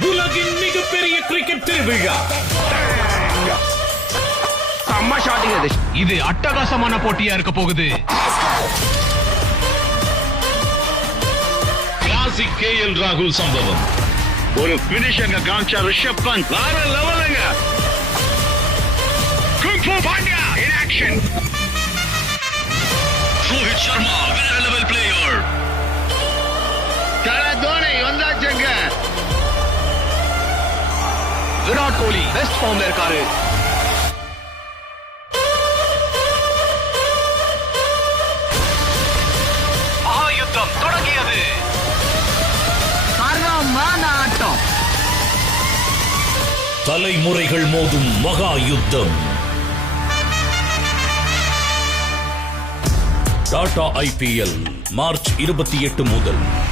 உலகின் மிகப்பெரிய கிரிக்கெட் திருவிழா. அம்மா ஷாட்டிங் அது. இது அட்டகாசமான போட்டியா இருக்க போகுது. கிளாசிக் KL ராகுல் சம்பவம். ஒரு பினிஷங்க காமிச்சா ரிஷப் பந்த் வேற லெவலுங்க. Kung fu Pandya in action. Rohit Sharma வேற லெவல் பிளேயர். தல தோனி வந்தாச்சுங்க. விராட் கோலி பெஸ்ட் ஃபார்ம்ல இருக்காரு. மகாயுத்தம் தொடங்கியது. ஆட்டம். தலைமுறைகள் மோதும் மகா யுத்தம். டாடா IPL மார்ச் 28 முதல்.